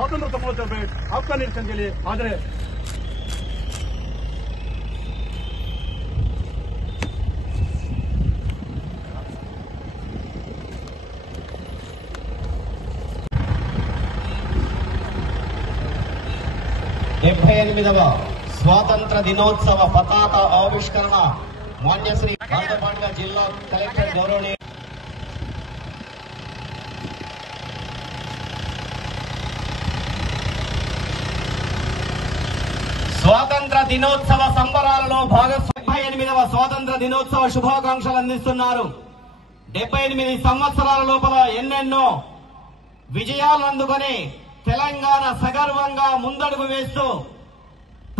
स्वतंत्रता महोत्सव में आपका निरीक्षण के लिए हाजिर है। स्वातंत्र दिनोत्सव पताका आविष्करण मान्यश्री जिला कलेक्टर गौरवनीय స్వాతంత్ర దినోత్సవ సంబరాలలో భాగస్వామ్యం 78వ స్వాతంత్ర దినోత్సవ శుభాకాంక్షలు అందిస్తున్నారు। 78 సంవత్సరాల లోపల ఎన్నెన్నో విజయాలు అందుకొని తెలంగాణ సగర్వంగా ముందడుగు వేస్తూ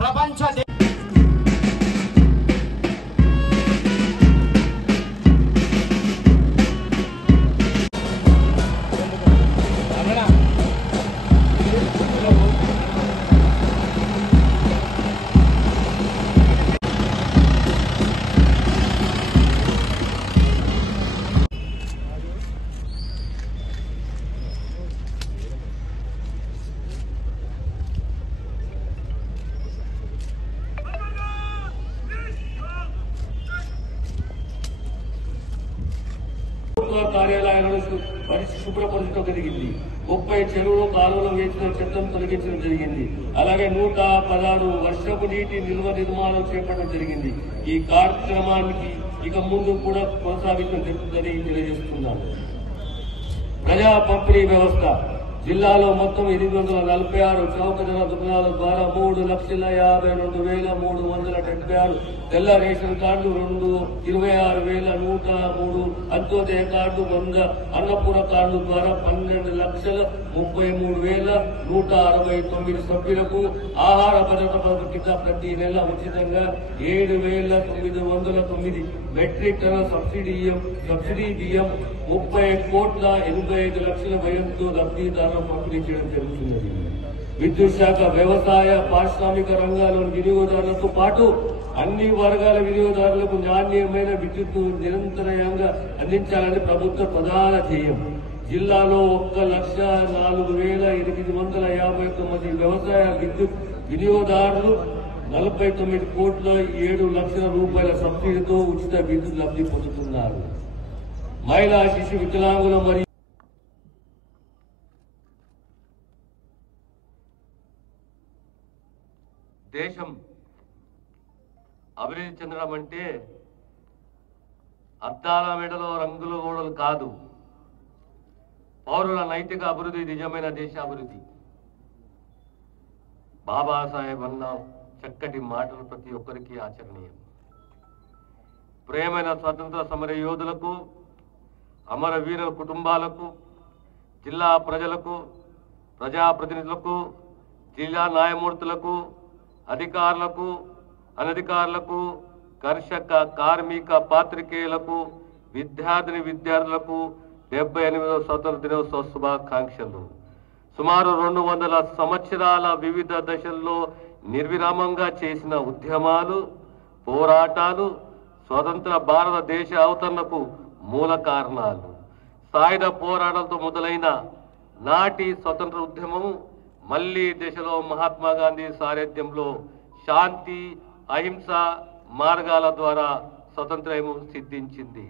ప్రపంచ కార్యాలయాలను శుభ్రపరచడం జరిగింది। 30 చెరువులు కాలువలు వేసిన చెత్తను తొలగించడం జరిగింది। అలాగే 116 వర్షపు నీటి నిల్వ నిర్మాణం చేపట్టడం జరిగింది। ఈ కార్యక్రమానికి ఇక ముందు కూడా కొనసాగించడం జరుగుతుందని తెలియజేస్తున్నాను। ప్రజా పంపిణీ వ్యవస్థ జిల్లాలో మొత్తం 846 చౌకధర దుకాణాల ద్వారా 3,52,376 తెల్ల ration card 26,103 Antyodaya card 100 Annapurna card ద్వారా 12,33,169 సభ్యులకు ఆహార భద్రత పథకం కింద ప్రతి నెల ఉచితంగా 7,909 మెట్రిక్ టన్నుల సబ్సిడీ బియ్యం 30,85,00,000 వ్యయంతో లబ్ధిదారులకు పంపిణీ చేయడం జరుగుతున్నది। విద్యుత్ శాఖ వ్యవసాయ పారిశ్రామిక రంగాల్లోని వినియోగదారులతో పాటు అన్ని వర్గాల వినియోగదారులకు నాణ్యమైన విద్యుత్తు నిరంతరంగా అందించాలని ప్రభుత్వ ప్రధాన ధ్యేయం। జిల్లాలో 1,04,851 మంది వ్యవసాయ విద్యుత్ వినియోగదారులు 49,07,00,000 రూపాయల సబ్సిడీతో ఉచిత విద్యుత్ లబ్ధి పొందుతున్నారు। మహిళా శిశు వికలాంగుల మరియు దేశం అభివృద్ధి చెందడం అంటే అద్దాల మెడలో రంగుల గోడలు కాదు, పౌరుల నైతిక అభివృద్ధి నిజమైన దేశ అభివృద్ధి। బాబాసాహెబ్ అన్న చక్కటి మాటలు ప్రతి ఒక్కరికి ఆచరణీయం। ప్రియమైన స్వాతంత్ర సమర యోధులకు, అమరవీరుల కుటుంబాలకు, జిల్లా ప్రజలకు, ప్రజాప్రతినిధులకు, జిల్లా న్యాయమూర్తులకు, అధికారులకు, అనధికారులకు, కర్షక కార్మిక పాత్రికేయులకు, విద్యార్థులకు 78వ స్వాతంత్ర దినోత్సవ శుభాకాంక్షలు। సుమారు 200 సంవత్సరాల వివిధ దశల్లో నిర్విరామంగా చేసిన ఉద్యమాలు, పోరాటాలు స్వతంత్ర భారతదేశ అవతరణకు మూల కారణాలు। సాయుధ పోరాటాలతో మొదలైన నాటి స్వతంత్ర ఉద్యమం మళ్ళీ దేశంలో మహాత్మా గాంధీ సారథ్యంలో శాంతి అహింస మార్గాల ద్వారా స్వతంత్రము సిద్ధించింది.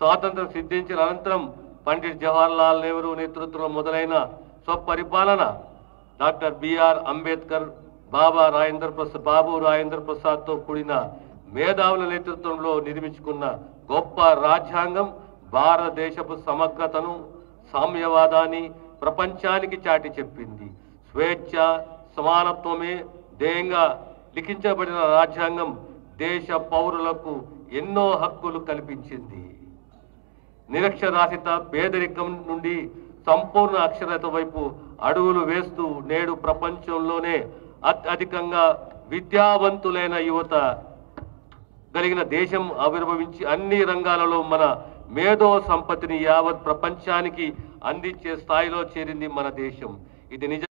స్వాతంత్రం సిద్ధించిన అనంతరం పండిట్ జవహర్లాల్ నెహ్రూ నేతృత్వంలో మొదలైన స్వపరిపాలన డాక్టర్ బిఆర్ అంబేద్కర్ బాబు రాజేంద్ర ప్రసాద్తో కూడిన మేధావుల నేతృత్వంలో నిర్మించుకున్న గొప్ప రాజ్యాంగం భారతదేశపు సమగ్రతను సామ్యవాదాన్ని ప్రపంచానికి చాటి చెప్పింది. స్వేచ్ఛ సమానత్వమే ధ్యేయంగా లిఖించబడిన రాజ్యాంగం దేశ పౌరులకు ఎన్నో హక్కులు కల్పించింది. నిరక్షరాస్యత పేదరికం నుండి సంపూర్ణ అక్షరత వైపు అడుగులు వేస్తూ నేడు ప్రపంచంలోనే అత్యధికంగా విద్యావంతులైన యువత కలిగిన దేశం ఆవిర్భవించి అన్ని రంగాలలో మన మేధో సంపత్తిని యావత్ ప్రపంచానికి అందించే స్థాయిలో చేరింది మన దేశం. ఇది నిజ